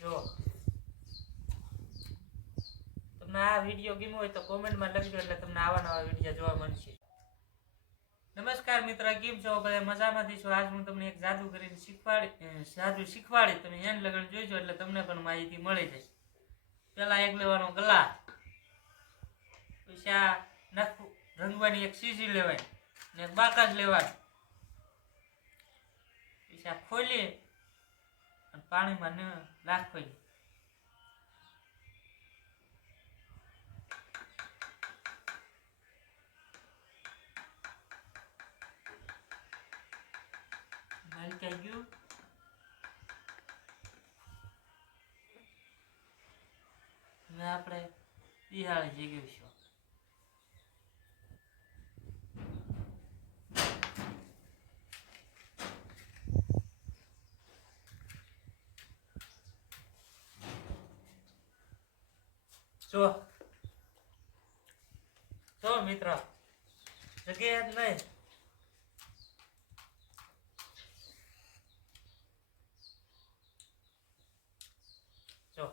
જો તમને આ વિડીયો ગમ્યો હોય તો કોમેન્ટમાં લખજો એટલે તમને આવા નવા વિડીયો જોવા મળશે. નમસ્કાર મિત્ર, કેમ છો? બધા મજામાંથી છો? આજ હું તમને એક જાદુ કરીને શીખવાડી તમે એન લગન જોઈજો એટલે તમને પણ માહિતી મળી જાય. પેલા એક લેવાનો ગ્લાસ, પછી આ નાખવું રંગવાની એક સીસી લેવાય ને એક બાકસ લેવાનું, પછી આ ખોલી અને પાણીમાં નાખવાની. નાખી ગયું. હવે આપણે બિહાડી જઈશું. જો મિત્ર, જગ્યા જ નહીં. જો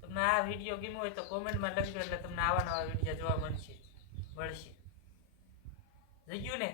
તમને આ વિડીયો ગમ્યો હોય તો કોમેન્ટમાં લખજો એટલે તમને આવા નવા વિડીયો જોવા મળશે. જઈ ગયું ને?